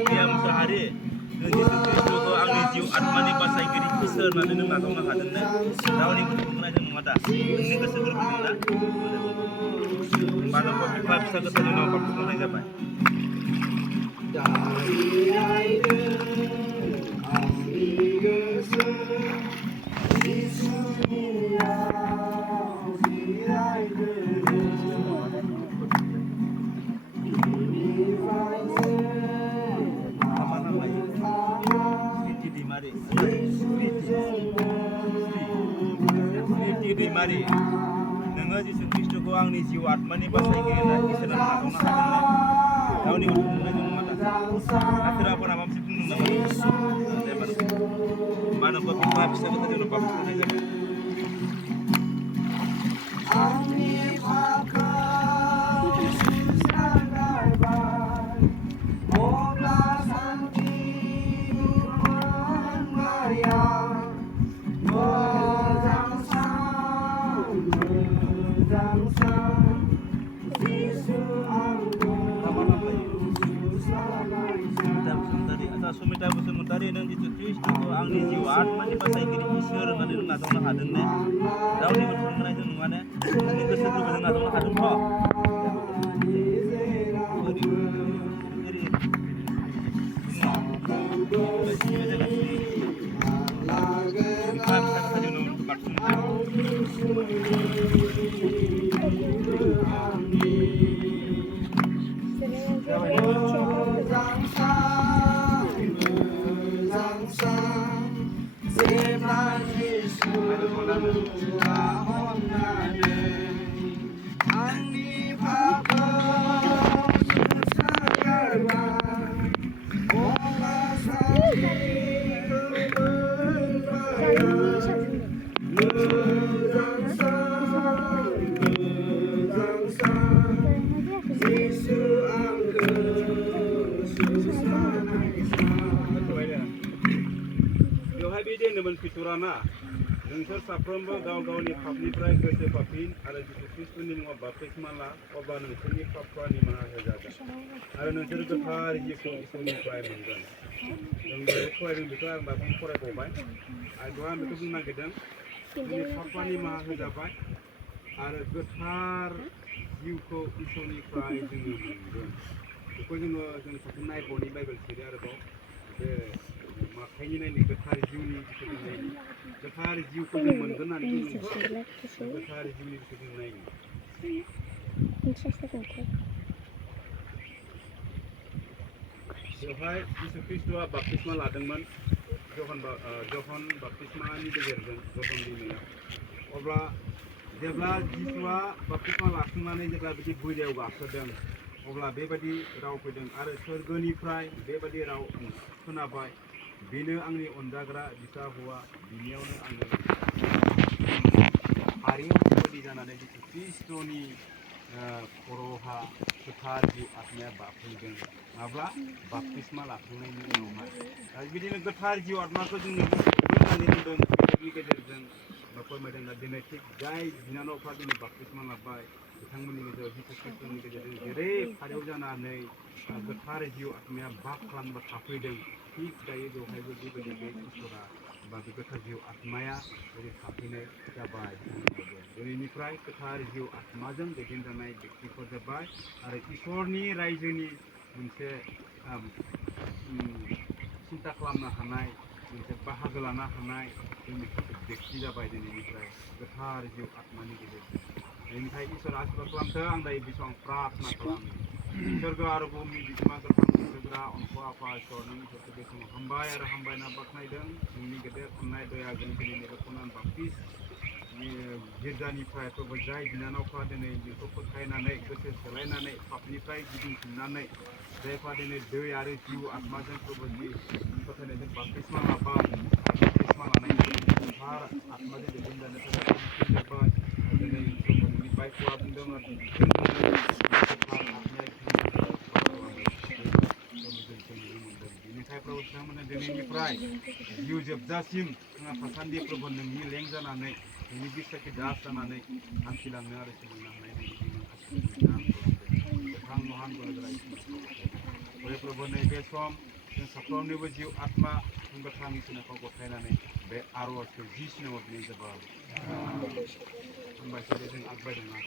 Diam sehari dengan Yesus Kristus ko angni jiu atmani basai giri isor na nenu natong na haden na rawni butung na jeng mata ini keseger benda pada ko pipa bisa ketemu no pak na jabai Mari, nengah Yesus Kristus ko angni jiu atmani basai giri na isor na natong na haden na rawni butung na jeng mata akhirnya apa nama mesti butung na mana ko pipa bisa ketemu no pak na jabai Sumita Busumutari dan Yesus Kristus ko angni jiu atmani basai giri isor na nenu natong na haden na rawni butung na jeng mata ini keseger benda natong na haden po Piturana, nengser saprombo gaw-gawni papniफ्राय गोसो पापिन आरो जिसु ख्रिस्टनि मुङाव बाप्तिस्मा ला अब्ला नोंसोरनि पापफोरा निमाहा होजागोन आरो नोंसोर गोथार जिउखौ इसोरनिफ्राय मोनगोन जों बे फरायदों बेखौ आं दाबो फरायबावबाय आरो आं बेखौ बुंनो नागिरदों जोंनि पापफोरा निमाहा होजाबाय आरो गोथार जिउखौ इसोरनिफ्राय जोङो मोनगोन बेखौ जों सासे नायबावनि बाइबेल सिरि आरोबाव बे माखायनि नायनो गोथार जिउनि बिखौ नायनो गोथार जिउखौ जों मोनगोन होननानै बुङो गोथार जिउनि बिखौ जों नायनो बेवहाय जिसु ख्रिस्टआ बाप्तिस्मा लादोंमोन जहन बाप्तिस्मानि गेजेरजों जहन दैमायाव अब्ला जेब्ला जिसुआ बाप्तिस्मा लाखांनानै जेब्ला बिदि बोरियाव गाखोदों अब्ला बेबायदि राव फैदों आरो सोरगोनिफ्राय बेबायदि राव खोनाबाय बेनो आंनि अनजाग्रा बिसा हौवा बिनियावनो आङो हारियाव बेबायदि जानानै जिसु ख्रिस्ट'नि खर'हा गोथार जिउ आत्माया बाफैदों माब्ला बाप्तिस्मा लाखांनायनि उनावहाय दा बिदिनो गोथार जिउ आत्माखौ जोंनो फोरमायनानै होदों मेथाइनि गेजेरजों बा फोरमायदों दा दिनै थिग जाय बिनानावफ्रा दिनै बाप्तिस्मा लाबाय बिथांमोननि गेजेराव जिसु ख्रिस्ट'नि गेजेरजों जेरै खारियाव जानानै गोथार जिउ आत्माया बाग खालामनो थाफैदों थिग दायो बेवहायबो बेबायदि बे इसोरा बा बे गोथार जिउ आत्माया बेबायदि थाफैनाय जाबाय बिथांमोनावबो दिनैनिफ्राय गोथार जिउ आत्माजों दैदेनजानाय व्यक्तिफोर जाबाय आरो इसोरनि रायजोनि मोनसे सिन्था खालामनो हानाय मोनसे बाहागो लानो हानाय जोंनि सासे व्यक्ति जाबाय दिनैनिफ्राय गोथार जिउ आत्मानि गेजेरजों बेनिखायनो इसोर आशीर्बाद खालामथों आं दायो बेसेबां प्रार्थना खालामो सोरगो आरो बुहुमनि बिगोमा गोथां मोनथोग्रा अनख' आफा इसोर नों इसोरखौ बे समाव हामबाय आरो हामबायना बाख्नायदों नोंनि गेदेर अननाय दयाजों दिनै नैबे खनान बाप्तिस गिर्जानिफ्राय प्रभु जाय बिनानावफ्रा दिनै बेखौ फोथायनानै गोसो सोलायनानै पापनिफ्राय गिदिंफिननानै जायफ्रा दिनै दै आरो जिउ आत्माजों प्रभु जि फोथायनायजों बाप्तिस्मा लाबाय बाप्तिस्मा लानायनि उनाव गोथार आत्माजों दैदेनजानो थाखाय थांखि जाबाय दिनै प्रभु नोंनि बाइकआ बुंदों आरो जों बुंदों गोथार आत्माया बिथांमोननि गेजेराव बास खालामबाय थादों प्रभु जों नुनो मोन्दों बेनिखाय प्रभु बिथांमोना दिनैनिफ्राय जिउ जोबजासिम थांना थासान्दि प्रभु नोंनि लें जानानै नोंनि बिसाखि दास जानानै हान्थिलांनो आरो सोलिनो हानाय बेबायदि नों आशीर्बाद दान खालामदों गोथां महान बोलोगोरा इसोरखौ गथायदों बे प्रभु नैबे सम जों साफ्रोमनिबो जिउ आत्मा जों गोथां इसोरखौ गथायनानै बे आर'जखौ जिसुनाव बिनाय जाबाय हामबायसै दे जों आगबायदों ना